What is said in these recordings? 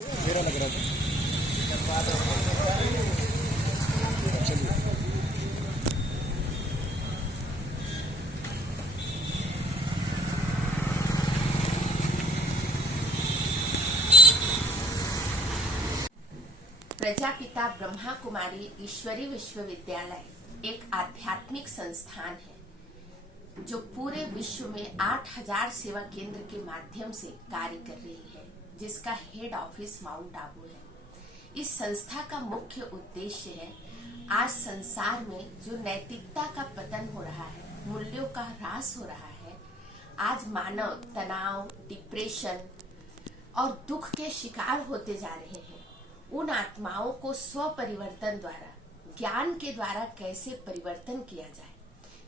मेरा लग रहा था। चलिए। प्रजापिता ब्रह्मा कुमारी ईश्वरी विश्वविद्यालय एक आध्यात्मिक संस्थान है जो पूरे विश्व में 8000 सेवा केंद्र के माध्यम से कार्य कर रही है, जिसका हेड ऑफिस माउंट आबू है। इस संस्था का मुख्य उद्देश्य है आज संसार में जो नैतिकता का पतन हो रहा है, मूल्यों का ह्रास हो रहा है, आज मानव तनाव, डिप्रेशन और दुख के शिकार होते जा रहे हैं, उन आत्माओं को स्व परिवर्तन द्वारा, ज्ञान के द्वारा कैसे परिवर्तन किया जाए।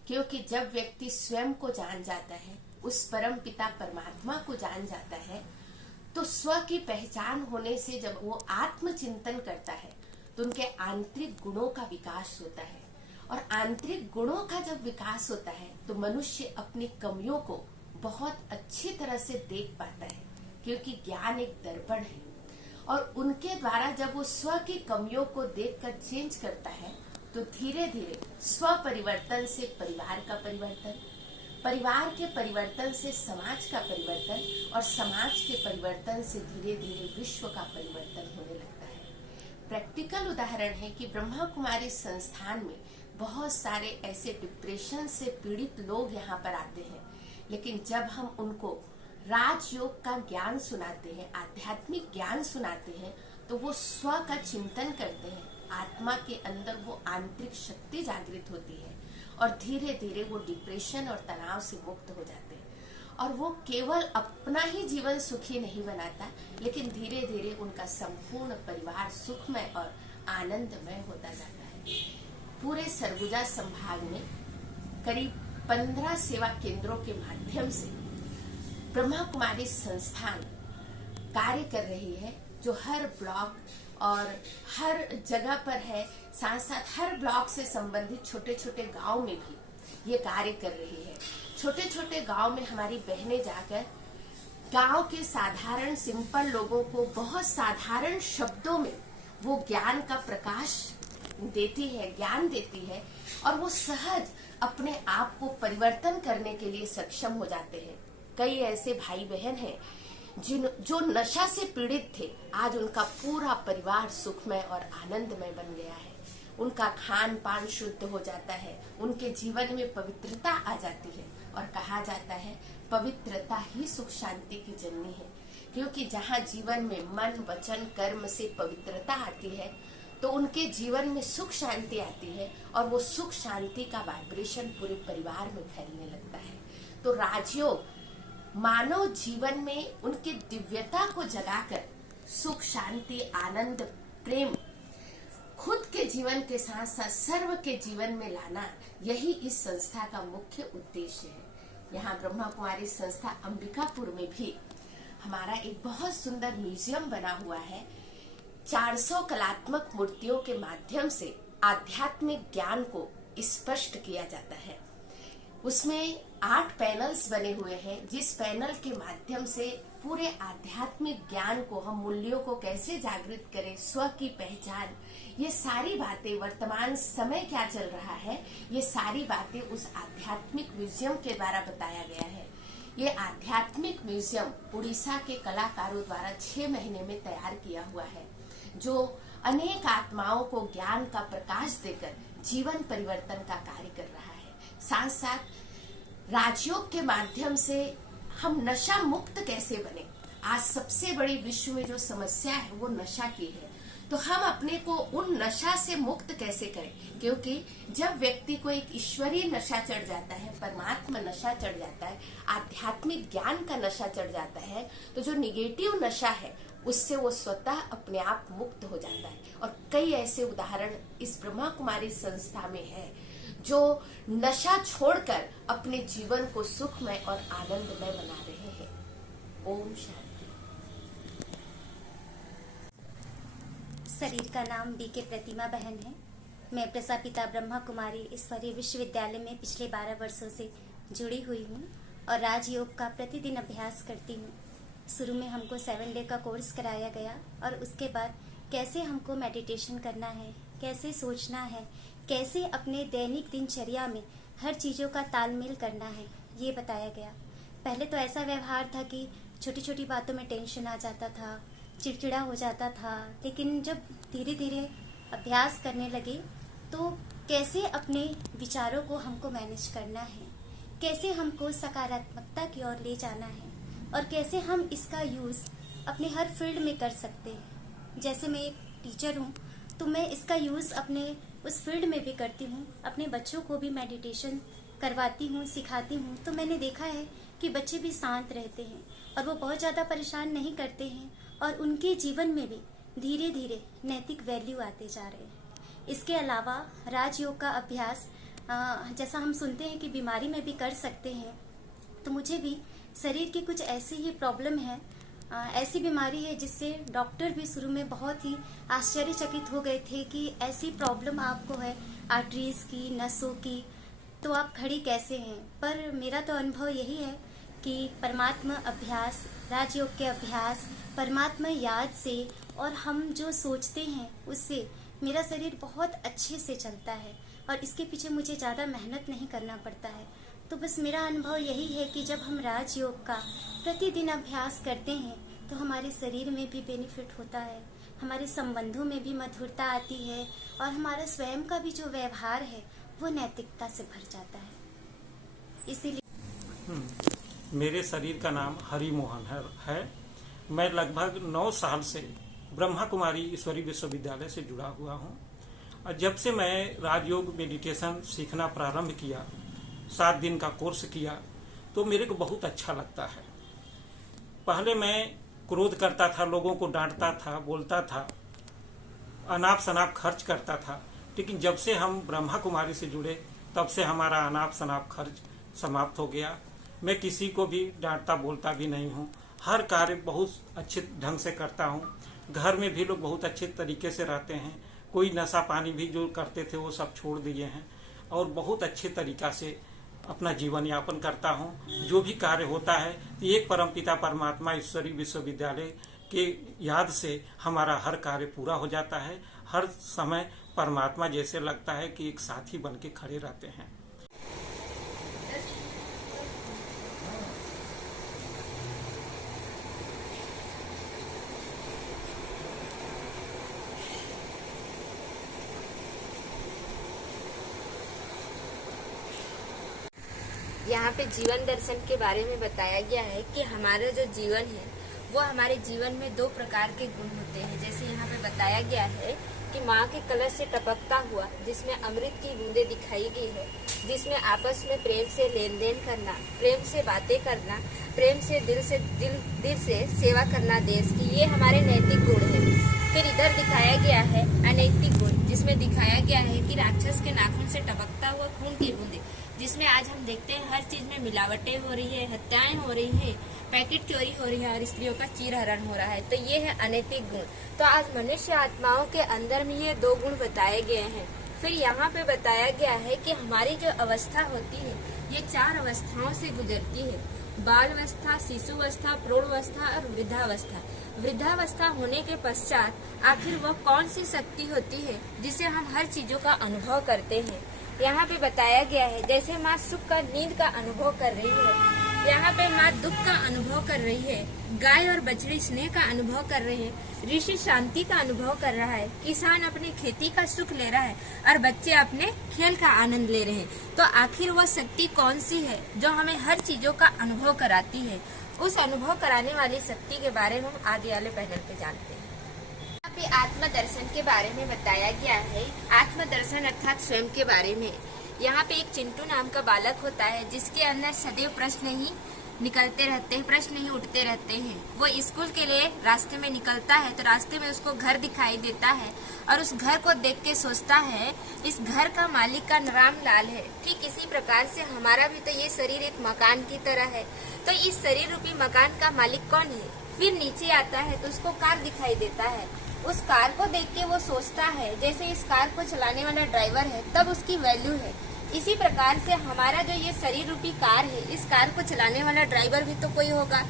क्योंकि जब व्यक्ति स्वयं को जान जाता है, उस परम पिता परमात्मा को जान जाता है, तो स्व की पहचान होने से जब वो आत्मचिंतन करता है तो उनके आंतरिक गुणों का विकास होता है। और आंतरिक गुणों का जब विकास होता है तो मनुष्य अपनी कमियों को बहुत अच्छी तरह से देख पाता है, क्योंकि ज्ञान एक दर्पण है। और उनके द्वारा जब वो स्व की कमियों को देखकर चेंज करता है तो धीरे धीरे स्व परिवर्तन से परिवार का परिवर्तन, परिवार के परिवर्तन से समाज का परिवर्तन और समाज के परिवर्तन से धीरे धीरे विश्व का परिवर्तन होने लगता है। प्रैक्टिकल उदाहरण है कि ब्रह्मा कुमारी संस्थान में बहुत सारे ऐसे डिप्रेशन से पीड़ित लोग यहाँ पर आते हैं, लेकिन जब हम उनको राजयोग का ज्ञान सुनाते हैं, आध्यात्मिक ज्ञान सुनाते हैं, तो वो स्व का चिंतन करते हैं, आत्मा के अंदर वो आंतरिक शक्ति जागृत होती है और धीरे धीरे वो डिप्रेशन और तनाव से मुक्त हो जाते हैं। और वो केवल अपना ही जीवन सुखी नहीं बनाता, लेकिन धीरे धीरे उनका संपूर्ण परिवार सुखमय और आनंदमय होता जाता है। पूरे सरगुजा संभाग में करीब 15 सेवा केंद्रों के माध्यम से ब्रह्मा कुमारी संस्थान कार्य कर रही है, जो हर ब्लॉक और हर जगह पर है। साथ साथ हर ब्लॉक से संबंधित छोटे छोटे गांव में भी ये कार्य कर रही है। छोटे छोटे गांव में हमारी बहनें जाकर गांव के साधारण सिंपल लोगों को बहुत साधारण शब्दों में वो ज्ञान का प्रकाश देती है, ज्ञान देती है, और वो सहज अपने आप को परिवर्तन करने के लिए सक्षम हो जाते हैं। कई ऐसे भाई बहन हैं जो नशा से पीड़ित थे, आज उनका पूरा परिवार सुखमय और आनंदमय बन गया है। उनका खान पान शुद्ध हो जाता है, उनके जीवन में पवित्रता आ जाती है। और कहा जाता है पवित्रता ही सुख शांति की जननी है, क्योंकि जहाँ जीवन में मन वचन कर्म से पवित्रता आती है तो उनके जीवन में सुख शांति आती है, और वो सुख शांति का वाइब्रेशन पूरे परिवार में फैलने लगता है। तो राजयोग मानव जीवन में उनकी दिव्यता को जगाकर सुख शांति आनंद प्रेम खुद के जीवन के साथ साथ सर्व के जीवन में लाना, यही इस संस्था का मुख्य उद्देश्य है। यहाँ ब्रह्मा कुमारी संस्था अंबिकापुर में भी हमारा एक बहुत सुंदर म्यूजियम बना हुआ है। 400 कलात्मक मूर्तियों के माध्यम से आध्यात्मिक ज्ञान को स्पष्ट किया जाता है। उसमें 8 पैनल्स बने हुए हैं, जिस पैनल के माध्यम से पूरे आध्यात्मिक ज्ञान को, हम मूल्यों को कैसे जागृत करें, स्व की पहचान, ये सारी बातें, वर्तमान समय क्या चल रहा है, ये सारी बातें उस आध्यात्मिक म्यूजियम के द्वारा बताया गया है। ये आध्यात्मिक म्यूजियम उड़ीसा के कलाकारों द्वारा 6 महीने में तैयार किया हुआ है, जो अनेक आत्माओं को ज्ञान का प्रकाश देकर जीवन परिवर्तन का कार्य कर रहा है। साथ साथ राजयोग के माध्यम से हम नशा मुक्त कैसे बने। आज सबसे बड़ी विश्व में जो समस्या है वो नशा की है, तो हम अपने को उन नशा से मुक्त कैसे करें। क्योंकि जब व्यक्ति को एक ईश्वरीय नशा चढ़ जाता है, परमात्मा नशा चढ़ जाता है, आध्यात्मिक ज्ञान का नशा चढ़ जाता है, तो जो निगेटिव नशा है उससे वो स्वतः अपने आप मुक्त हो जाता है। और कई ऐसे उदाहरण इस ब्रह्मा कुमारी संस्था में है, जो नशा छोड़कर अपने जीवन को सुखमय और आनंदमय बना रहे हैं। ओम शांति। शरीर का नाम बीके प्रतिमा बहन है। मैं प्रजापिता ब्रह्मा कुमारी ईश्वरीय विश्वविद्यालय में पिछले 12 वर्षों से जुड़ी हुई हूँ और राजयोग का प्रतिदिन अभ्यास करती हूँ। शुरू में हमको 7 डे का कोर्स कराया गया और उसके बाद कैसे हमको मेडिटेशन करना है, कैसे सोचना है, कैसे अपने दैनिक दिनचर्या में हर चीज़ों का तालमेल करना है, ये बताया गया। पहले तो ऐसा व्यवहार था कि छोटी छोटी बातों में टेंशन आ जाता था, चिड़चिड़ा हो जाता था, लेकिन जब धीरे धीरे अभ्यास करने लगे तो कैसे अपने विचारों को हमको मैनेज करना है, कैसे हमको सकारात्मकता की ओर ले जाना है और कैसे हम इसका यूज़ अपने हर फील्ड में कर सकते हैं। जैसे मैं एक टीचर हूँ तो मैं इसका यूज़ अपने उस फील्ड में भी करती हूँ, अपने बच्चों को भी मेडिटेशन करवाती हूँ, सिखाती हूँ। तो मैंने देखा है कि बच्चे भी शांत रहते हैं और वो बहुत ज़्यादा परेशान नहीं करते हैं और उनके जीवन में भी धीरे धीरे नैतिक वैल्यू आते जा रहे हैं। इसके अलावा राजयोग का अभ्यास जैसा हम सुनते हैं कि बीमारी में भी कर सकते हैं, तो मुझे भी शरीर की कुछ ऐसी ही प्रॉब्लम है, ऐसी बीमारी है जिससे डॉक्टर भी शुरू में बहुत ही आश्चर्यचकित हो गए थे कि ऐसी प्रॉब्लम आपको है आर्टरीज की, नसों की, तो आप खड़ी कैसे हैं। पर मेरा तो अनुभव यही है कि परमात्मा अभ्यास, राजयोग के अभ्यास, परमात्मा याद से और हम जो सोचते हैं उससे मेरा शरीर बहुत अच्छे से चलता है और इसके पीछे मुझे ज़्यादा मेहनत नहीं करना पड़ता है। तो बस मेरा अनुभव यही है कि जब हम राजयोग का प्रतिदिन अभ्यास करते हैं तो हमारे शरीर में भी बेनिफिट होता है, हमारे संबंधों में भी मधुरता आती है और हमारा स्वयं का भी जो व्यवहार है वो नैतिकता से भर जाता है। इसीलिए मेरे शरीर का नाम हरि मोहन है। मैं लगभग 9 साल से ब्रह्मा कुमारी ईश्वरी विश्वविद्यालय से जुड़ा हुआ हूँ और जब से मैं राजयोग मेडिटेशन सीखना प्रारंभ किया, 7 दिन का कोर्स किया, तो मेरे को बहुत अच्छा लगता है। पहले मैं क्रोध करता था, लोगों को डांटता था, बोलता था, अनाप शनाप खर्च करता था, लेकिन जब से हम ब्रह्मा कुमारी से जुड़े तब से हमारा अनाप शनाप खर्च समाप्त हो गया। मैं किसी को भी डांटता बोलता भी नहीं हूँ, हर कार्य बहुत अच्छे ढंग से करता हूँ। घर में भी लोग बहुत अच्छे तरीके से रहते हैं, कोई नशा पानी भी जो करते थे वो सब छोड़ दिए हैं और बहुत अच्छे तरीका से अपना जीवन यापन करता हूँ। जो भी कार्य होता है तो एक परमपिता परमात्मा ईश्वरी विश्वविद्यालय के याद से हमारा हर कार्य पूरा हो जाता है। हर समय परमात्मा जैसे लगता है कि एक साथी बन के खड़े रहते हैं। यहाँ पे जीवन दर्शन के बारे में बताया गया है कि हमारा जो जीवन है वो हमारे जीवन में 2 प्रकार के गुण होते हैं। जैसे यहाँ पे बताया गया है कि माँ के कलश से टपकता हुआ जिसमें अमृत की बूंदें दिखाई गई है, जिसमें आपस में प्रेम से लेन देन करना, प्रेम से बातें करना, प्रेम से दिल से सेवा करना देश की, ये हमारे नैतिक गुण है। फिर इधर दिखाया गया है अनैतिक गुण, जिसमें दिखाया गया है कि राक्षस के नाखून से टपकता हुआ खून की बूंदें, जिसमें आज हम देखते हैं हर चीज में मिलावटें हो रही है, हत्याएं हो रही है, पैकेट चोरी हो रही है और स्त्रियों का चीरहरण हो रहा है। तो ये है अनैतिक गुण। तो आज मनुष्य आत्माओं के अंदर में ये 2 गुण बताए गए हैं। फिर यहाँ पे बताया गया है कि हमारी जो अवस्था होती है ये 4 अवस्थाओं से गुजरती है, बाल अवस्था, शिशु अवस्था, प्रौढ़ अवस्था और वृद्धावस्था। वृद्धावस्था होने के पश्चात आखिर वह कौन सी शक्ति होती है जिसे हम हर चीजों का अनुभव करते हैं। यहाँ पे बताया गया है जैसे माँ सुख का, नींद का अनुभव कर रही है, यहाँ पे माँ दुख का अनुभव कर रही है, गाय और बछड़ी स्नेह का अनुभव कर रहे हैं, ऋषि शांति का अनुभव कर रहा है, किसान अपनी खेती का सुख ले रहा है और बच्चे अपने खेल का आनंद ले रहे हैं। तो आखिर वह शक्ति कौन सी है जो हमें हर चीजों का अनुभव कराती है? उस अनुभव कराने वाली शक्ति के बारे में हम आगे वाले पैनल पे जानते हैं। यहाँ पे आत्मदर्शन के बारे में बताया गया है। आत्मदर्शन अर्थात स्वयं के बारे में। यहाँ पे एक चिंटू नाम का बालक होता है जिसके अंदर सदैव प्रश्न ही निकलते रहते हैं, प्रश्न ही उठते रहते हैं। वो स्कूल के लिए रास्ते में निकलता है तो रास्ते में उसको घर दिखाई देता है और उस घर को देख के सोचता है इस घर का मालिक का नाम लाल है। ठीक इसी प्रकार से हमारा भी तो ये शरीर एक मकान की तरह है। तो इस शरीर रूपी मकान का मालिक कौन है? फिर नीचे आता है तो उसको कार दिखाई देता है। उस कार को देख के वो सोचता है जैसे इस कार को चलाने वाला ड्राइवर है तब उसकी वैल्यू है। इसी प्रकार से हमारा जो ये शरीर रूपी कार है, इस कार को चलाने वाला ड्राइवर भी तो कोई होगा।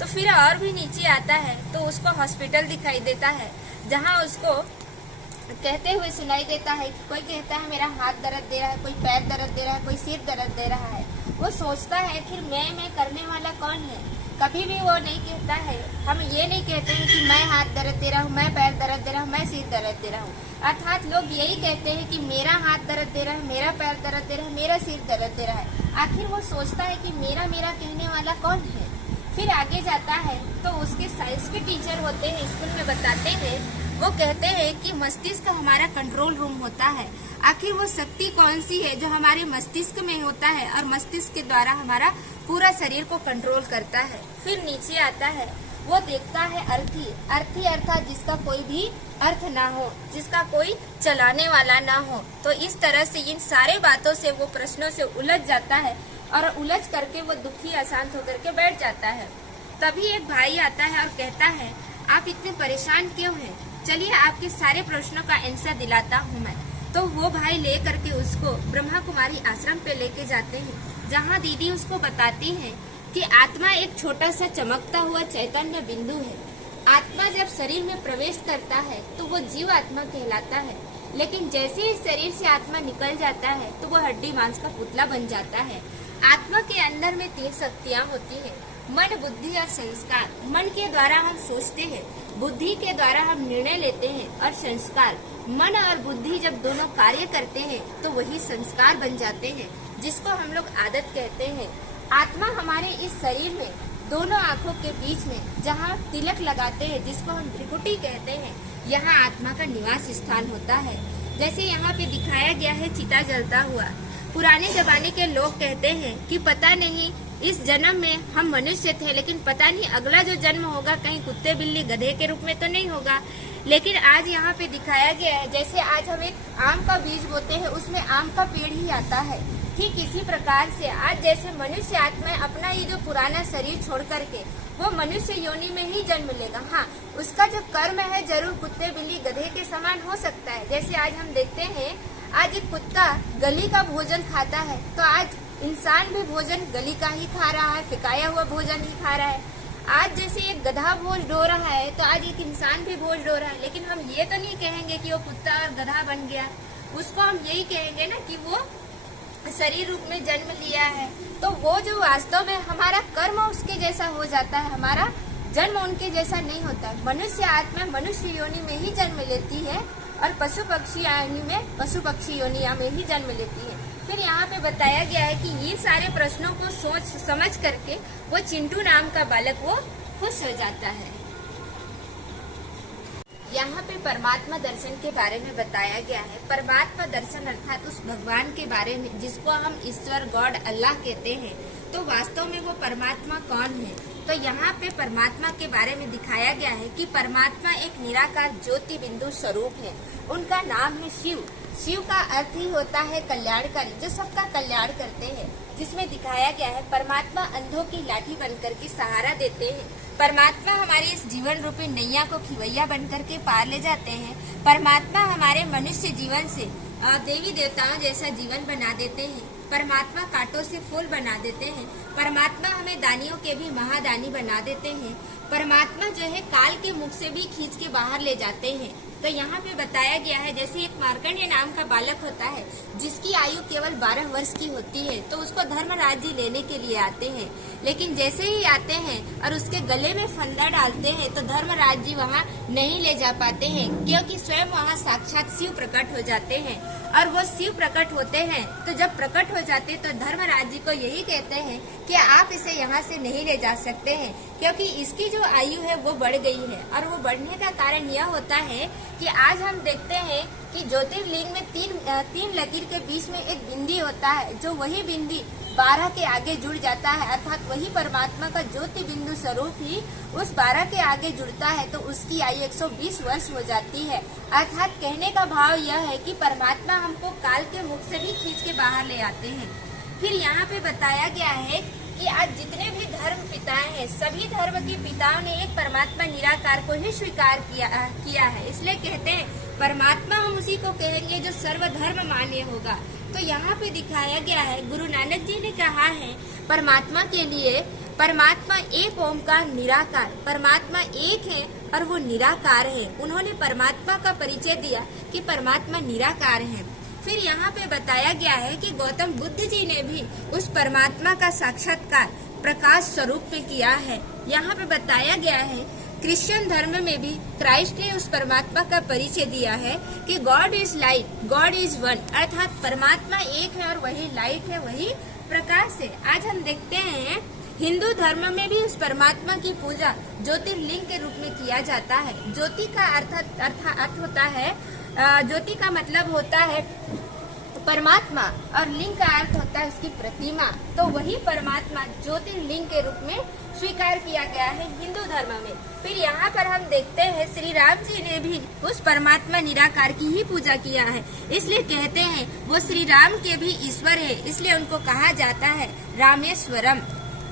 तो फिर और भी नीचे आता है तो उसको हॉस्पिटल दिखाई देता है, जहाँ उसको कहते हुए सुनाई देता है कि कोई कहता है मेरा हाथ दर्द दे रहा है, कोई पैर दर्द दे रहा है, कोई सिर दर्द दे रहा है। वो सोचता है फिर मैं करने वाला कौन है। कभी भी वो नहीं कहता है, हम ये नहीं कहते हैं कि मैं हाथ दर्द दे रहा हूँ, मैं पैर दर्द दे रहा हूँ, मैं सिर दर्द दे रहा हूँ। अर्थात लोग यही कहते हैं कि मेरा हाथ दर्द दे रहा है, मेरा पैर दर्द दे रहा है, मेरा सिर दर्द दे रहा है। आखिर वो सोचता है कि मेरा कहने वाला कौन है। फिर आगे जाता है तो उसके साइंस के टीचर होते हैं, स्कूल में बताते हैं, वो कहते हैं कि मस्तिष्क हमारा कंट्रोल रूम होता है। आखिर वो शक्ति कौन सी है जो हमारे मस्तिष्क में होता है और मस्तिष्क के द्वारा हमारा पूरा शरीर को कंट्रोल करता है। फिर नीचे आता है, वो देखता है अर्थी अर्थात जिसका कोई भी अर्थ ना हो, जिसका कोई चलाने वाला ना हो। तो इस तरह से इन सारे बातों से वो प्रश्नों से उलझ जाता है और उलझ करके वो दुखी अशांत होकर के बैठ जाता है। तभी एक भाई आता है और कहता है आप इतने परेशान क्यों हैं? चलिए आपके सारे प्रश्नों का आंसर दिलाता हूँ मैं। तो वो भाई ले करके उसको ब्रह्मा कुमारी आश्रम पे लेके जाते हैं, जहाँ दीदी उसको बताती है कि आत्मा एक छोटा सा चमकता हुआ चैतन्य बिंदु है। आत्मा जब शरीर में प्रवेश करता है तो वो जीव आत्मा कहलाता है, लेकिन जैसे ही शरीर से आत्मा निकल जाता है तो वो हड्डी मांस का पुतला बन जाता है। आत्मा के अंदर में 3 शक्तियाँ होती है, मन, बुद्धि और संस्कार। मन के द्वारा हम सोचते हैं, बुद्धि के द्वारा हम निर्णय लेते हैं और संस्कार, मन और बुद्धि जब दोनों कार्य करते हैं तो वही संस्कार बन जाते हैं, जिसको हम लोग आदत कहते हैं। आत्मा हमारे इस शरीर में दोनों आँखों के बीच में जहाँ तिलक लगाते हैं, जिसको हम त्रिकुटी कहते हैं, यहाँ आत्मा का निवास स्थान होता है। जैसे यहाँ पे दिखाया गया है चिता जलता हुआ। पुराने जमाने के लोग कहते हैं कि पता नहीं इस जन्म में हम मनुष्य थे, लेकिन पता नहीं अगला जो जन्म होगा कहीं कुत्ते बिल्ली गधे के रूप में तो नहीं होगा। लेकिन आज यहाँ पे दिखाया गया है, जैसे आज हम एक आम का बीज बोते हैं, उसमें आम का पेड़ ही आता है। ठीक इसी प्रकार से आज जैसे मनुष्य आत्मा अपना ये जो पुराना शरीर छोड़ करके वो मनुष्य योनि में ही जन्म लेगा। हाँ, उसका जो कर्म है जरूर कुत्ते बिल्ली गधे के समान हो सकता है। जैसे आज हम देखते हैं, आज एक कुत्ता गली का भोजन खाता है, तो आज इंसान भी भोजन गली का ही खा रहा है, फेंकाया हुआ भोजन ही खा रहा है। आज जैसे एक गधा भोज ढो रहा है, तो आज एक इंसान भी भोज ढो रहा है। लेकिन हम ये तो नहीं कहेंगे कि वो कुत्ता और गधा बन गया, उसको हम यही कहेंगे ना कि वो शरीर रूप में जन्म लिया है। तो वो जो वास्तव में हमारा कर्म उसके जैसा हो जाता है, हमारा जन्म उनके जैसा नहीं होता। मनुष्य आत्मा मनुष्य योनि में ही जन्म लेती है और पशु पक्षी योनि में पशु पक्षी योनिया में ही जन्म लेती है। फिर यहाँ पे बताया गया है कि ये सारे प्रश्नों को सोच समझ करके वो चिंटू नाम का बालक वो खुश हो जाता है। यहाँ पे परमात्मा दर्शन के बारे में बताया गया है। परमात्मा दर्शन अर्थात उस भगवान के बारे में जिसको हम ईश्वर गॉड अल्लाह कहते हैं, तो वास्तव में वो परमात्मा कौन है। तो यहाँ पे परमात्मा के बारे में दिखाया गया है कि परमात्मा एक निराकार ज्योति बिंदु स्वरूप है। उनका नाम है शिव। शिव का अर्थ ही होता है कल्याणकारी, जो सबका कल्याण करते हैं। जिसमें दिखाया गया है परमात्मा अंधों की लाठी बनकर के सहारा देते हैं। परमात्मा हमारे इस जीवन रूपी नैया को खिवैया बनकर के पार ले जाते हैं। परमात्मा हमारे मनुष्य जीवन से देवी देवताओं जैसा जीवन बना देते हैं। परमात्मा कांटों से फूल बना देते हैं। परमात्मा हमें दानियों के भी महादानी बना देते हैं। परमात्मा जो है काल के मुख से भी खींच के बाहर ले जाते हैं। तो यहाँ पे बताया गया है, जैसे एक मार्कंडेय नाम का बालक होता है जिसकी आयु केवल 12 वर्ष की होती है, तो उसको धर्मराज जी लेने के लिए आते हैं। लेकिन जैसे ही आते हैं और उसके गले में फंदा डालते हैं तो धर्मराज जी वहाँ नहीं ले जा पाते हैं, क्योंकि स्वयं वहाँ साक्षात शिव प्रकट हो जाते हैं। और वो शिव प्रकट होते हैं, तो जब प्रकट हो जाते तो धर्मराज जी को यही कहते हैं कि आप इसे यहाँ से नहीं ले जा सकते हैं, क्योंकि इसकी जो आयु है वो बढ़ गई है। और वो बढ़ने का कारण यह होता है कि आज हम देखते हैं कि ज्योतिर्लिंग में तीन लकीर के बीच में एक बिंदी होता है, जो वही बिंदी 12 के आगे जुड़ जाता है, अर्थात वही परमात्मा का ज्योति बिंदु स्वरूप ही उस 12 के आगे जुड़ता है, तो उसकी आयु 120 वर्ष हो जाती है। अर्थात कहने का भाव यह है कि परमात्मा हमको काल के मुख से भी खींच के बाहर ले आते हैं। फिर यहाँ पे बताया गया है कि आज जितने भी धर्म पिताएं हैं, सभी धर्म के पिताओं ने एक परमात्मा निराकार को ही स्वीकार किया है। इसलिए कहते हैं परमात्मा हम उसी को कहेंगे जो सर्वधर्म मान्य होगा। तो यहाँ पे दिखाया गया है, गुरु नानक जी ने कहा है परमात्मा के लिए परमात्मा एक ओमकार निराकार, परमात्मा एक है और वो निराकार है। उन्होंने परमात्मा का परिचय दिया कि परमात्मा निराकार है। फिर यहाँ पे बताया गया है कि गौतम बुद्ध जी ने भी उस परमात्मा का साक्षात्कार प्रकाश स्वरूप में किया है। यहाँ पे बताया गया है क्रिश्चियन धर्म में भी क्राइस्ट ने उस परमात्मा का परिचय दिया है कि God is light, God is one, अर्थात परमात्मा एक है और वही लाइट है, वही प्रकाश है। आज हम देखते हैं हिंदू धर्म में भी उस परमात्मा की पूजा ज्योतिर्लिंग के रूप में किया जाता है। ज्योति का अर्थ होता है, ज्योति का मतलब होता है परमात्मा और लिंग का अर्थ होता है उसकी प्रतिमा। तो वही परमात्मा ज्योतिर्लिंग के रूप में स्वीकार किया गया है हिंदू धर्म में। फिर यहाँ पर हम देखते हैं श्री राम जी ने भी उस परमात्मा निराकार की ही पूजा किया है, इसलिए कहते हैं वो श्री राम के भी ईश्वर है, इसलिए उनको कहा जाता है रामेश्वरम।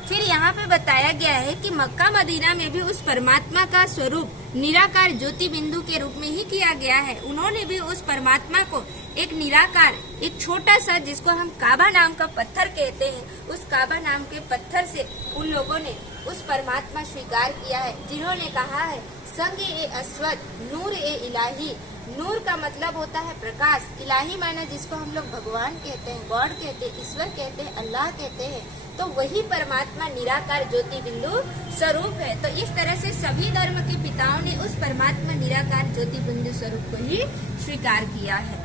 फिर यहाँ पे बताया गया है कि मक्का मदीना में भी उस परमात्मा का स्वरूप निराकार ज्योति बिंदु के रूप में ही किया गया है। उन्होंने भी उस परमात्मा को एक निराकार, एक छोटा सा जिसको हम काबा नाम का पत्थर कहते हैं, उस काबा नाम के पत्थर से उन लोगों ने उस परमात्मा स्वीकार किया है, जिन्होंने कहा है संग ए अस्वद नूर ए इलाही। नूर का मतलब होता है प्रकाश, इलाही माना जिसको हम लोग भगवान कहते हैं, गॉड कहते हैं, ईश्वर कहते हैं, अल्लाह कहते हैं। तो वही परमात्मा निराकार ज्योति बिंदु स्वरूप है। तो इस तरह से सभी धर्म के पिताओं ने उस परमात्मा निराकार ज्योति बिंदु स्वरूप को ही स्वीकार किया है।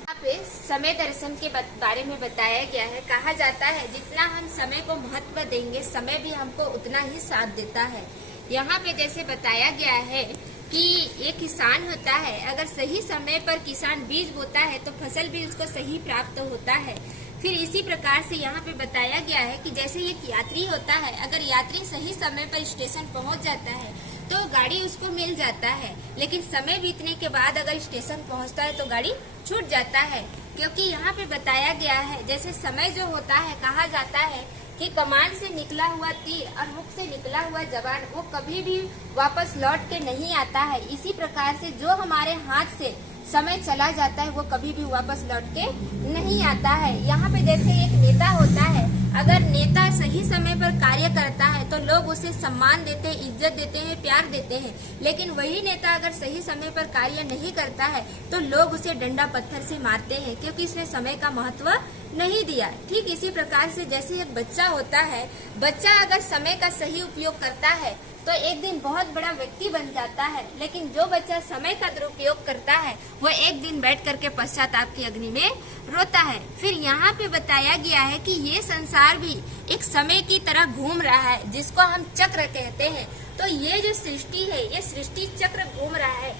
यहाँ पे समय दर्शन के बारे में बताया गया है। कहा जाता है जितना हम समय को महत्व देंगे, समय भी हमको उतना ही साथ देता है। यहाँ पे जैसे बताया गया है कि एक किसान होता है, अगर सही समय पर किसान बीज बोता है तो फसल भी उसको सही प्राप्त होता है। फिर इसी प्रकार से यहाँ पे बताया गया है कि जैसे एक यात्री होता है, अगर यात्री सही समय पर स्टेशन पहुँच जाता है तो गाड़ी उसको मिल जाता है, लेकिन समय बीतने के बाद अगर स्टेशन पहुँचता है तो गाड़ी छूट जाता है। क्योंकि यहाँ पे बताया गया है जैसे समय जो होता है, कहा जाता है कि कमान से निकला हुआ तीर और मुख से निकला हुआ जवान वो कभी भी वापस लौट के नहीं आता है। इसी प्रकार से जो हमारे हाथ से समय चला जाता है वो कभी भी वापस लौट के नहीं आता है। यहाँ पे जैसे एक नेता होता है, अगर नेता सही समय पर कार्य करता है तो लोग उसे सम्मान देते हैं, इज्जत देते हैं, प्यार देते हैं। लेकिन वही नेता अगर सही समय पर कार्य नहीं करता है तो लोग उसे डंडा पत्थर से मारते हैं, क्योंकि इसने समय का महत्व नहीं दिया। ठीक इसी प्रकार से जैसे एक बच्चा होता है, बच्चा अगर समय का सही उपयोग करता है तो एक दिन बहुत बड़ा व्यक्ति बन जाता है। लेकिन जो बच्चा समय का दुरुपयोग करता है वो एक दिन बैठ करके पश्चाताप की अग्नि में रोता है। फिर यहाँ पे बताया गया है कि ये संसार भी एक समय की तरह घूम रहा है, जिसको हम चक्र कहते हैं। तो ये जो सृष्टि है, ये सृष्टि चक्र घूम रहा है,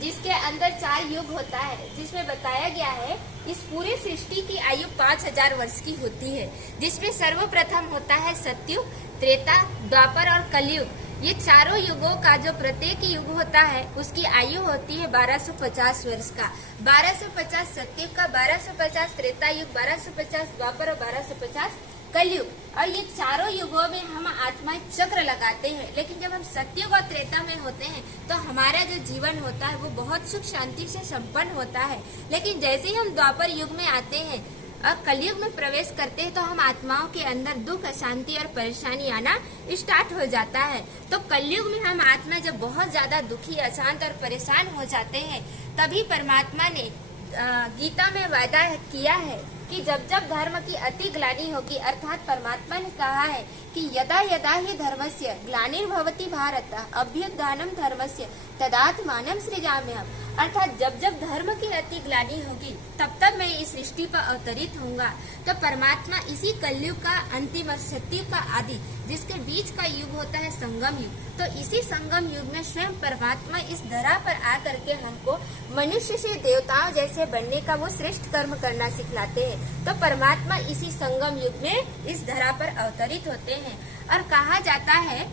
जिसके अंदर 4 युग होता है, जिसमें बताया गया है इस पूरे सृष्टि की आयु 5000 वर्ष की होती है, जिसमें सर्वप्रथम होता है सतयुग, त्रेता, द्वापर और कलयुग। ये चारों युगों का जो प्रत्येक युग होता है उसकी आयु होती है 1250 वर्ष का। 1250 सतयुग का, 1250 त्रेता युग, 1250 द्वापर और 1250 कलयुग। और ये चारों युगों में हम आत्मा चक्र लगाते हैं। लेकिन जब हम सतयुग और त्रेता में होते हैं तो हमारा जो जीवन होता है वो बहुत सुख शांति से संपन्न होता है। लेकिन जैसे ही हम द्वापर युग में आते हैं और कलयुग में प्रवेश करते हैं तो हम आत्माओं के अंदर दुख, अशांति और परेशानी आना स्टार्ट हो जाता है। तो कलयुग में हम आत्मा जब बहुत ज्यादा दुखी, अशांत और परेशान हो जाते हैं, तभी परमात्मा ने गीता में वादा किया है कि जब जब धर्म की अति ग्लानि होगी, अर्थात परमात्मा ने कहा है कि यदा यदा ही धर्मस्य ग्लानिर्भवति भारत अभ्युत्थानम धर्मस्य तदात्मानं सृजाम्यहम्। अर्थात जब जब धर्म की अति ग्लानि होगी तब तब मैं इस सृष्टि पर अवतरित होऊंगा। तो परमात्मा इसी कलयुग का अंतिम और सतयुग का आदि, जिसके बीच का युग होता है संगम युग, तो इसी संगम युग में स्वयं परमात्मा इस धरा पर आकर के हमको मनुष्य से देवताओं जैसे बनने का वो श्रेष्ठ कर्म करना सिखलाते हैं। तो परमात्मा इसी संगम युग में इस धरा पर अवतरित होते हैं। और कहा जाता है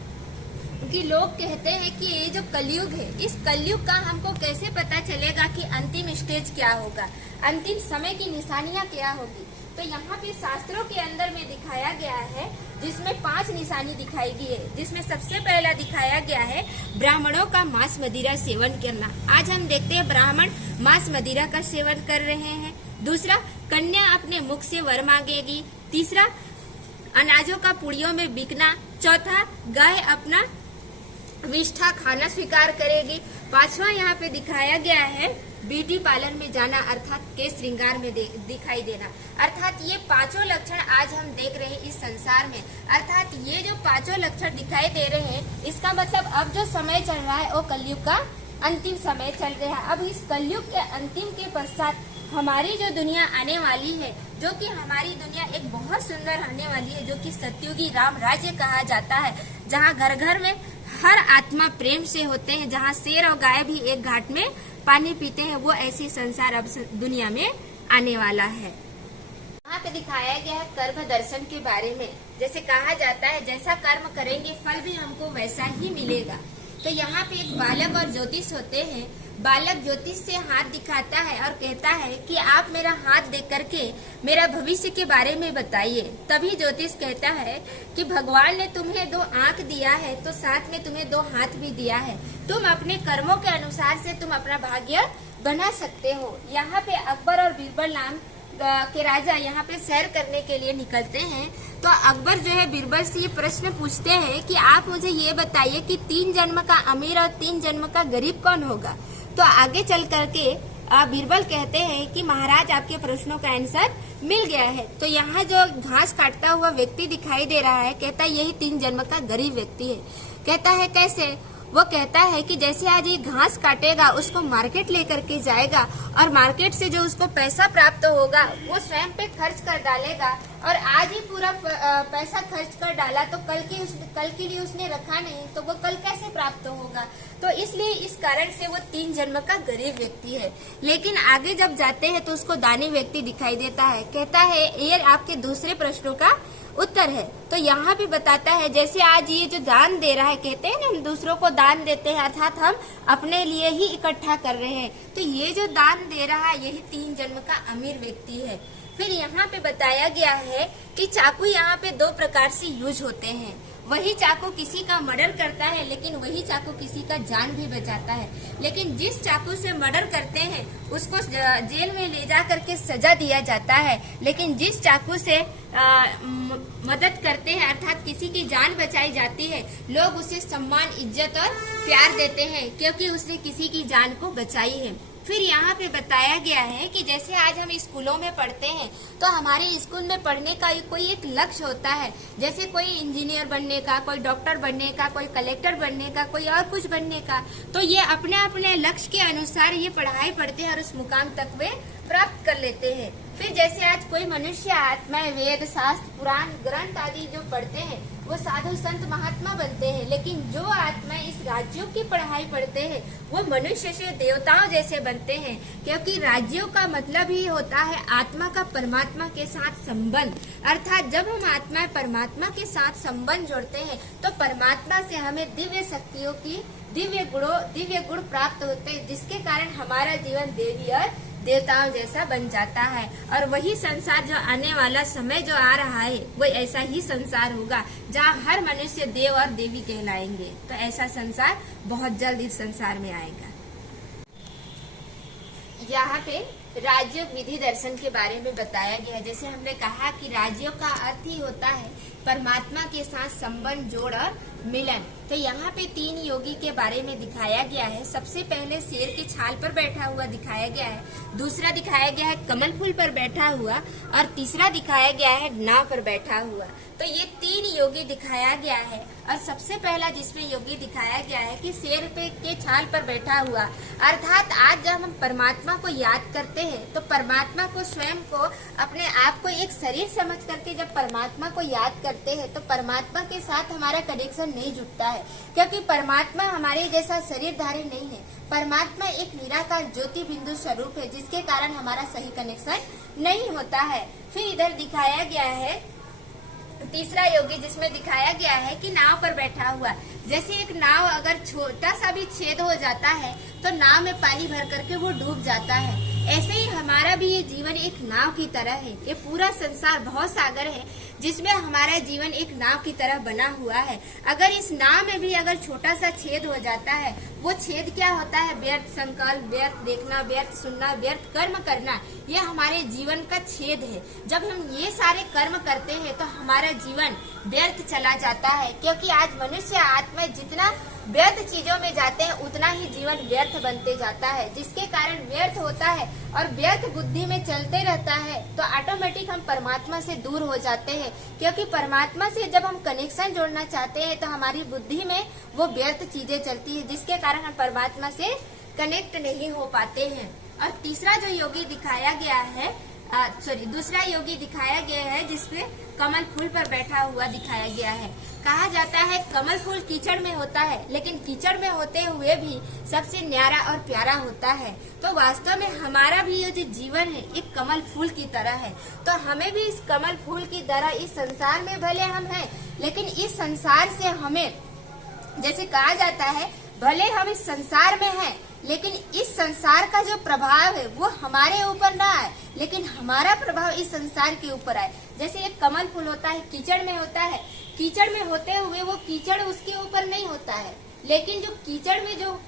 कि लोग कहते हैं कि ये जो कलयुग है, इस कलयुग का हमको कैसे पता चलेगा कि अंतिम स्टेज क्या होगा, अंतिम समय की निशानियां क्या होगी। तो यहाँ पे शास्त्रों के अंदर में दिखाया गया है, जिसमें 5 निशानी दिखाई गई है। जिसमें सबसे पहला दिखाया गया है ब्राह्मणों का मांस मदिरा सेवन करना। आज हम देखते हैं ब्राह्मण मांस मदिरा का सेवन कर रहे हैं। दूसरा, कन्या अपने मुख से वर मांगेगी। तीसरा, अनाजों का पुड़ियों में बिकना। चौथा, गाय अपना विष्ठा खाना स्वीकार करेगी। पांचवा यहाँ पे दिखाया गया है ब्यूटी पार्लर में जाना, अर्थात केश श्रृंगार में दिखाई देना। अर्थात ये पांचों लक्षण आज हम देख रहे हैं इस संसार में। अर्थात ये जो पांचों लक्षण दिखाई दे रहे हैं, इसका मतलब अब जो समय चल रहा है वो कलयुग का अंतिम समय चल रहा है। अब इस कलयुग के अंतिम के पश्चात हमारी जो दुनिया आने वाली है, जो कि हमारी दुनिया एक बहुत सुंदर आने वाली है, जो कि सतयुगी राम राज्य कहा जाता है, जहाँ घर घर में हर आत्मा प्रेम से होते हैं, जहाँ शेर और गाय भी एक घाट में पानी पीते हैं। वो ऐसी संसार अब दुनिया में आने वाला है। यहाँ पे दिखाया गया है कर्म दर्शन के बारे में। जैसे कहा जाता है जैसा कर्म करेंगे फल भी हमको वैसा ही मिलेगा। तो यहाँ पे एक बालक और ज्योतिष होते हैं। बालक ज्योतिष से हाथ दिखाता है और कहता है कि आप मेरा हाथ देख करके मेरा भविष्य के बारे में बताइए। तभी ज्योतिष कहता है कि भगवान ने तुम्हें 2 आंख दिया है तो साथ में तुम्हें 2 हाथ भी दिया है। तुम अपने कर्मों के अनुसार से तुम अपना भाग्य बना सकते हो। यहाँ पे अकबर और बीरबल नाम के राजा यहाँ पे सैर करने के लिए निकलते हैं। तो अकबर जो है बीरबल से ये प्रश्न पूछते हैं कि आप मुझे ये बताइए कि 3 जन्म का अमीर और 3 जन्म का गरीब कौन होगा। तो आगे चल करके बीरबल कहते हैं कि महाराज आपके प्रश्नों का आंसर मिल गया है। तो यहाँ जो घास काटता हुआ व्यक्ति दिखाई दे रहा है, कहता है यही 3 जन्म का गरीब व्यक्ति है। कहता है कैसे? वो कहता है कि जैसे आज ये घास काटेगा, उसको मार्केट लेकर के जाएगा और मार्केट से जो उसको पैसा प्राप्त होगा वो स्वयं पे खर्च कर डालेगा, और आज ही पूरा पैसा खर्च कर डाला तो कल के लिए उसने रखा नहीं, तो वो कल कैसे प्राप्त होगा। तो इसलिए इस कारण से वो 3 जन्म का गरीब व्यक्ति है। लेकिन आगे जब जाते हैं तो उसको दानी व्यक्ति दिखाई देता है। कहता है ये आपके दूसरे प्रश्नों का उत्तर है। तो यहाँ भी बताता है जैसे आज ये जो दान दे रहा है, कहते हैं ना हम दूसरों को दान देते हैं, अर्थात हम अपने लिए ही इकट्ठा कर रहे हैं। तो ये जो दान दे रहा है यही 3 जन्म का अमीर व्यक्ति है। फिर यहाँ पे बताया गया है कि चाकू यहाँ पे 2 प्रकार से यूज होते हैं। वही चाकू किसी का मर्डर करता है, लेकिन वही चाकू किसी का जान भी बचाता है। लेकिन जिस चाकू से मर्डर करते हैं उसको जेल में ले जा करके सजा दिया जाता है, लेकिन जिस चाकू से मदद करते हैं अर्थात किसी की जान बचाई जाती है, लोग उसे सम्मान, इज्जत और प्यार देते हैं क्योंकि उसने किसी की जान को बचाई है। फिर यहाँ पे बताया गया है कि जैसे आज हम स्कूलों में पढ़ते हैं तो हमारे स्कूल में पढ़ने का कोई एक लक्ष्य होता है। जैसे कोई इंजीनियर बनने का, कोई डॉक्टर बनने का, कोई कलेक्टर बनने का, कोई और कुछ बनने का। तो ये अपने अपने लक्ष्य के अनुसार ये पढ़ाई पढ़ते हैं और उस मुकाम तक वे प्राप्त कर लेते हैं। फिर जैसे आज कोई मनुष्य आत्माएं, वेद, शास्त्र, पुराण, ग्रंथ आदि जो पढ़ते हैं वो साधु संत महात्मा बनते हैं। लेकिन जो आत्माएं इस राज्यों की पढ़ाई पढ़ते हैं वो मनुष्य से देवताओं जैसे बनते हैं, क्योंकि राज्यों का मतलब ही होता है आत्मा का परमात्मा के साथ संबंध। अर्थात जब हम आत्मा परमात्मा के साथ संबंध जोड़ते हैं तो परमात्मा से हमें दिव्य शक्तियों की दिव्य गुण प्राप्त होते हैं, जिसके कारण हमारा जीवन देवी और देवताओं जैसा बन जाता है। और वही संसार जो आने वाला समय जो आ रहा है वो ऐसा ही संसार होगा जहाँ हर मनुष्य देव और देवी कहलाएंगे। तो ऐसा संसार बहुत जल्द इस संसार में आएगा। यहाँ पे राजयोग विधि दर्शन के बारे में बताया गया है। जैसे हमने कहा कि राजयोग का अर्थ ही होता है परमात्मा के साथ संबंध, जोड़ और मिलन। तो यहाँ पे 3 योगी के बारे में दिखाया गया है। सबसे पहले शेर की छाल पर बैठा हुआ दिखाया गया है, दूसरा दिखाया गया है कमल फूल पर बैठा हुआ, और तीसरा दिखाया गया है नाव पर बैठा हुआ। तो ये 3 योगी दिखाया गया है। और सबसे पहला जिसमें योगी दिखाया गया है कि शेर पे के छाल पर बैठा हुआ, अर्थात आज जब हम परमात्मा को याद करते हैं तो परमात्मा को स्वयं को अपने आप को एक शरीर समझ करके जब परमात्मा को याद करते हैं तो परमात्मा के साथ हमारा कनेक्शन नहीं जुटता है, क्योंकि परमात्मा हमारे जैसा शरीरधारी नहीं है। परमात्मा एक निराकार ज्योति बिंदु स्वरूप है, जिसके कारण हमारा सही कनेक्शन नहीं होता है। फिर इधर दिखाया गया है तीसरा योगी, जिसमें दिखाया गया है कि नाव पर बैठा हुआ। जैसे एक नाव अगर छोटा सा भी छेद हो जाता है तो नाव में पानी भर करके वो डूब जाता है। ऐसे ही हमारा भी ये जीवन एक नाव की तरह है। ये पूरा संसार बहुत सागर है जिसमें हमारा जीवन एक नाव की तरह बना हुआ है। अगर इस नाव में भी अगर छोटा सा छेद हो जाता है, वो छेद क्या होता है? व्यर्थ संकल्प, व्यर्थ देखना, व्यर्थ सुनना, व्यर्थ कर्म करना, ये हमारे जीवन का छेद है। जब हम ये सारे कर्म करते हैं तो हमारा जीवन व्यर्थ चला जाता है, क्योंकि आज मनुष्य आत्मा जितना व्यर्थ चीजों में जाते हैं उतना ही जीवन व्यर्थ बनते जाता है, जिसके कारण व्यर्थ होता है और व्यर्थ बुद्धि में चलते रहता है तो ऑटोमेटिक हम परमात्मा से दूर हो जाते हैं। क्योंकि परमात्मा से जब हम कनेक्शन जोड़ना चाहते हैं तो हमारी बुद्धि में वो व्यर्थ चीजें चलती है, जिसके कारण हम परमात्मा से कनेक्ट नहीं हो पाते हैं। और तीसरा जो योगी दिखाया गया है, दूसरा योगी दिखाया गया है जिसपे कमल फूल पर बैठा हुआ दिखाया गया है। कहा जाता है कमल फूल कीचड़ में होता है, लेकिन कीचड़ में होते हुए भी सबसे न्यारा और प्यारा होता है। तो वास्तव में हमारा भी ये जो जीवन है एक कमल फूल की तरह है। तो हमें भी इस कमल फूल की तरह इस संसार में भले हम हैं, लेकिन इस संसार से हमें, जैसे कहा जाता है, भले हम इस संसार में हैं, लेकिन इस संसार का जो प्रभाव है वो हमारे ऊपर ना आए, लेकिन हमारा प्रभाव इस संसार के ऊपर आए। जैसे एक कमल फूल होता है, कीचड़ में होता है, कीचड़ में होते हुए वो कीचड़ उसके ऊपर नहीं होता है, लेकिन जो कीचड़ में जो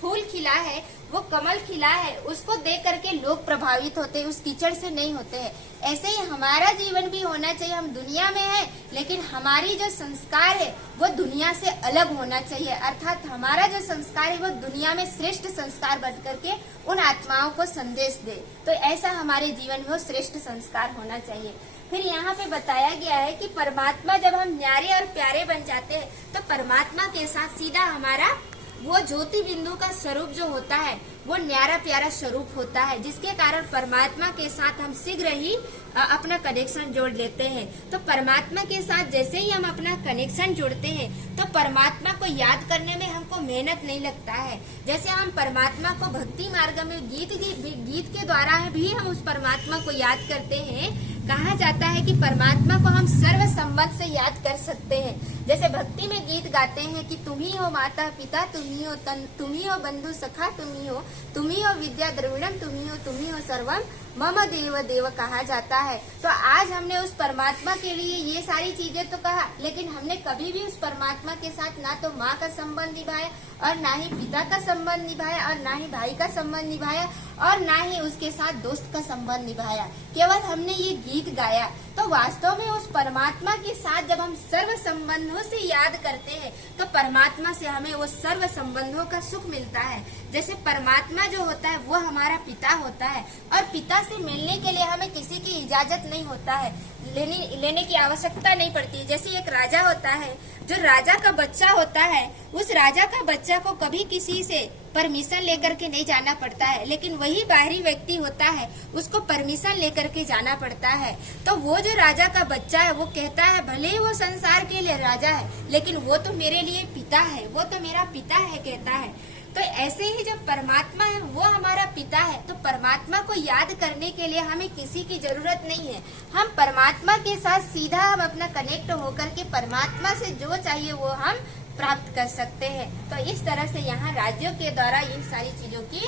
फूल खिला है, वो कमल खिला है, उसको देख करके लोग प्रभावित होते हैं, उस कीचड़ से नहीं होते हैं। ऐसे ही हमारा जीवन भी होना चाहिए। हम दुनिया में हैं, लेकिन हमारी जो संस्कार है वो दुनिया से अलग होना चाहिए, अर्थात हमारा जो संस्कार है वो दुनिया में श्रेष्ठ संस्कार बन करके उन आत्माओं को संदेश दे। तो ऐसा हमारे जीवन में वो श्रेष्ठ संस्कार होना चाहिए। फिर यहाँ पे बताया गया है कि परमात्मा जब हम न्यारे और प्यारे बन जाते हैं तो परमात्मा के साथ सीधा हमारा वो ज्योति बिंदु का स्वरूप जो होता है वो न्यारा प्यारा स्वरूप होता है, जिसके कारण परमात्मा के साथ हम शीघ्र ही अपना कनेक्शन जोड़ लेते हैं। तो परमात्मा के साथ जैसे ही हम अपना कनेक्शन जोड़ते हैं तो परमात्मा को याद करने में हमको मेहनत नहीं लगता है। जैसे हम परमात्मा को भक्ति मार्ग में गीत के द्वारा भी हम उस परमात्मा को याद करते हैं। कहा जाता है कि परमात्मा को हम सर्व संबंध से याद कर सकते हैं। जैसे भक्ति में गीत गाते हैं कि तुम ही हो माता पिता, तुम ही हो तन, तुम ही हो बंधु सखा, तुम ही हो विद्या द्रविणम, तुम ही हो सर्वम मम देव देव कहा जाता है। तो आज हमने उस परमात्मा के लिए ये सारी चीजें तो कहा, लेकिन हमने कभी भी उस परमात्मा के साथ ना तो माँ का संबंध निभाया और ना ही पिता का संबंध निभाया और ना ही भाई का संबंध निभाया और ना ही उसके साथ दोस्त का संबंध निभाया, केवल हमने ये गीत गाया। तो वास्तव में उस परमात्मा के साथ जब हम सर्व संबंधों से याद करते हैं तो परमात्मा से हमें वो सर्व संबंधों का सुख मिलता है। जैसे परमात्मा जो होता है वो हमारा पिता होता है और पिता से मिलने के लिए हमें किसी की इजाजत नहीं होता है, लेने की आवश्यकता नहीं पड़ती। जैसे एक राजा होता है, जो राजा का बच्चा होता है, उस राजा का बच्चा को कभी किसी से परमिशन लेकर के नहीं जाना पड़ता है, लेकिन वही बाहरी व्यक्ति होता है उसको परमिशन लेकर के जाना पड़ता है। तो वो जो राजा का बच्चा है वो कहता है भले ही वो संसार के लिए राजा है, लेकिन वो तो मेरे लिए पिता है, वो तो मेरा पिता है कहता है। तो ऐसे ही जो परमात्मा है वो हमारा पिता है। तो परमात्मा को याद करने के लिए हमें किसी की जरूरत नहीं है। हम परमात्मा के साथ सीधा हम अपना कनेक्ट होकर के परमात्मा से जो चाहिए वो हम प्राप्त कर सकते हैं। तो इस तरह से यहाँ राज्यों के द्वारा इन सारी चीजों की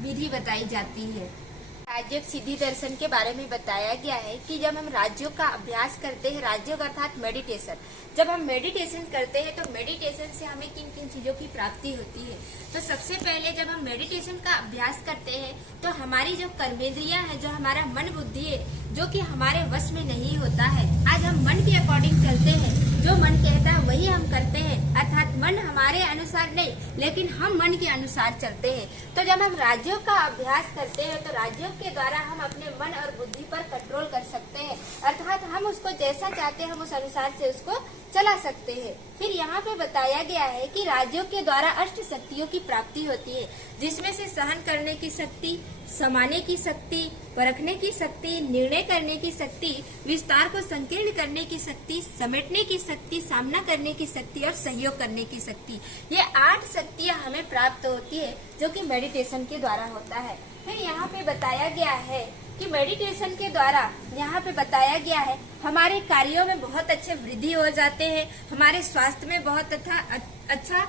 विधि बताई जाती है। राजयोग सिद्धि दर्शन के बारे में बताया गया है कि जब हम राज्यों का अभ्यास करते हैं, राज्योग अर्थात मेडिटेशन, जब हम मेडिटेशन करते हैं तो मेडिटेशन से हमें किन किन चीजों की प्राप्ति होती है। तो सबसे पहले जब हम मेडिटेशन का अभ्यास करते हैं तो हमारी जो कर्मेंद्रियां है, जो हमारा मन बुद्धि है, जो कि हमारे वश में नहीं होता है, आज हम मन के अकॉर्डिंग चलते हैं, जो मन कहता है वही हम करते हैं, अर्थात मन हमारे अनुसार नहीं लेकिन हम मन के अनुसार चलते हैं। तो जब हम राज्यों का अभ्यास करते हैं तो राज्यों के द्वारा हम अपने मन और बुद्धि पर कंट्रोल कर सकते हैं, अर्थात हम उसको जैसा चाहते हैं हम उस अनुसार से उसको चला सकते हैं। फिर यहाँ पे बताया गया है कि राज्यों के द्वारा अष्ट शक्तियों की प्राप्ति होती है, जिसमें से सहन करने की शक्ति, समाने की शक्ति, परखने की शक्ति, निर्णय करने की शक्ति, विस्तार को संकीर्ण करने की शक्ति, समेटने की शक्ति, सामना करने की शक्ति और सहयोग करने की शक्ति। ये 8 शक्तियाँ हमें प्राप्त होती है जो कि मेडिटेशन के द्वारा होता है। फिर यहाँ पे बताया गया है कि मेडिटेशन के द्वारा यहाँ पे बताया गया है हमारे कार्यों में बहुत अच्छे वृद्धि हो जाते हैं, हमारे स्वास्थ्य में बहुत अच्छा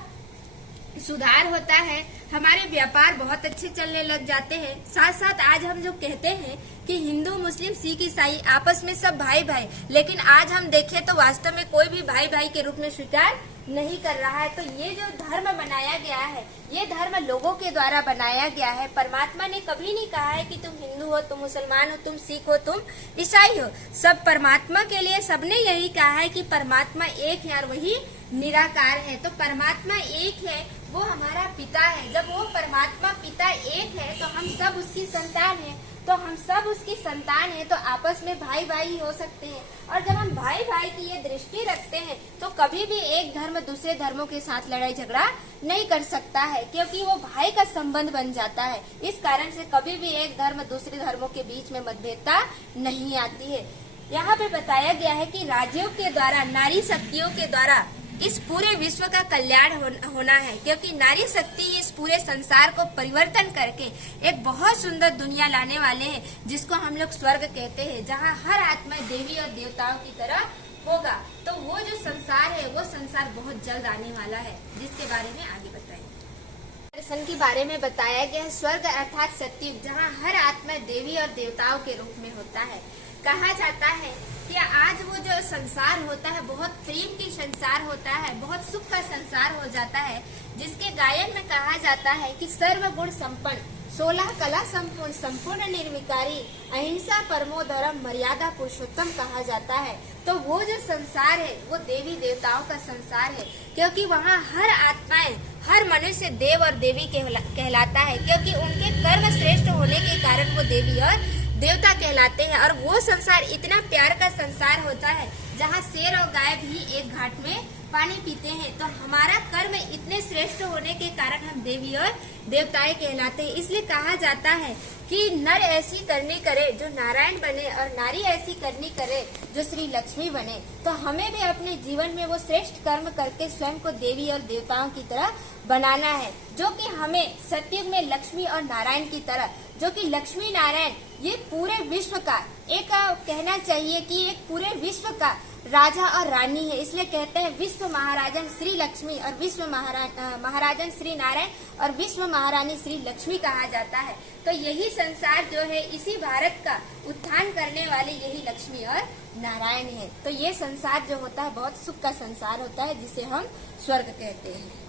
सुधार होता है, हमारे व्यापार बहुत अच्छे चलने लग जाते हैं। साथ साथ आज हम जो कहते हैं कि हिंदू, मुस्लिम, सिख, ईसाई आपस में सब भाई भाई, लेकिन आज हम देखें तो वास्तव में कोई भी भाई भाई के रूप में स्वीकार नहीं कर रहा है। तो ये जो धर्म बनाया गया है, ये धर्म लोगों के द्वारा बनाया गया है। परमात्मा ने कभी नहीं कहा है कि तुम हिंदू हो, तुम मुसलमान हो, तुम सिख हो, तुम ईसाई हो। सब परमात्मा के लिए सबने यही कहा है कि परमात्मा एक है और वही निराकार है। तो परमात्मा एक है, वो हमारा पिता है। जब वो परमात्मा पिता एक है तो हम सब उसकी संतान है। तो हम सब उसकी संतान है तो आपस में भाई भाई ही हो सकते हैं। और जब हम भाई भाई की ये दृष्टि रखते हैं तो कभी भी एक धर्म दूसरे धर्मों के साथ लड़ाई झगड़ा नहीं कर सकता है, क्योंकि वो भाई का संबंध बन जाता है। इस कारण से कभी भी एक धर्म दूसरे धर्मों के बीच में मतभेदता नहीं आती है। यहाँ पे बताया गया है कि राज्यों के द्वारा, नारी शक्तियों के द्वारा इस पूरे विश्व का कल्याण होना है, क्योंकि नारी शक्ति इस पूरे संसार को परिवर्तन करके एक बहुत सुंदर दुनिया लाने वाले हैं, जिसको हम लोग स्वर्ग कहते हैं, जहाँ हर आत्मा देवी और देवताओं की तरह होगा। तो वो जो संसार है, वो संसार बहुत जल्द आने वाला है, जिसके बारे में आगे बताएंगे। दर्शन के बारे में बताया गया है स्वर्ग अर्थात सतयुग, जहाँ हर आत्मा देवी और देवताओं के रूप में होता है। कहा जाता है कि आज वो जो संसार होता है बहुत प्रेम की संसार होता है, बहुत सुख का संसार हो जाता है, जिसके गायन में कहा जाता है कि सर्वगुण संपन्न, 16 कला संपूर्ण, संपूर्ण निर्विकारी, अहिंसा परमो धर्म, मर्यादा पुरुषोत्तम कहा जाता है। तो वो जो संसार है वो देवी देवताओं का संसार है, क्योंकि वहाँ हर आत्माएं, हर मनुष्य देव और देवी कहलाता है, क्योंकि उनके कर्म श्रेष्ठ होने के कारण वो देवी और देवता कहलाते हैं। और वो संसार इतना प्यार का संसार होता है जहाँ शेर और गाय भी एक घाट में पानी पीते हैं। तो हमारा कर्म इतने श्रेष्ठ होने के कारण हम देवी और देवताएं कहलाते हैं। इसलिए कहा जाता है कि नर ऐसी करनी करे जो नारायण बने और नारी ऐसी करनी करे जो श्री लक्ष्मी बने। तो हमें भी अपने जीवन में वो श्रेष्ठ कर्म करके स्वयं को देवी और देवताओं की तरह बनाना है, जो कि हमें सतयुग में लक्ष्मी और नारायण की तरह, जो कि लक्ष्मी नारायण ये पूरे विश्व का एक कहना चाहिए कि एक पूरे विश्व का राजा और रानी है। इसलिए कहते हैं विश्व महाराजन श्री लक्ष्मी और विश्व महाराजन श्री नारायण और विश्व महारानी श्री लक्ष्मी कहा जाता है। तो यही संसार जो है, इसी भारत का उत्थान करने वाले यही लक्ष्मी और नारायण है। तो ये संसार जो होता है बहुत सुख का संसार होता है, जिसे हम स्वर्ग कहते हैं।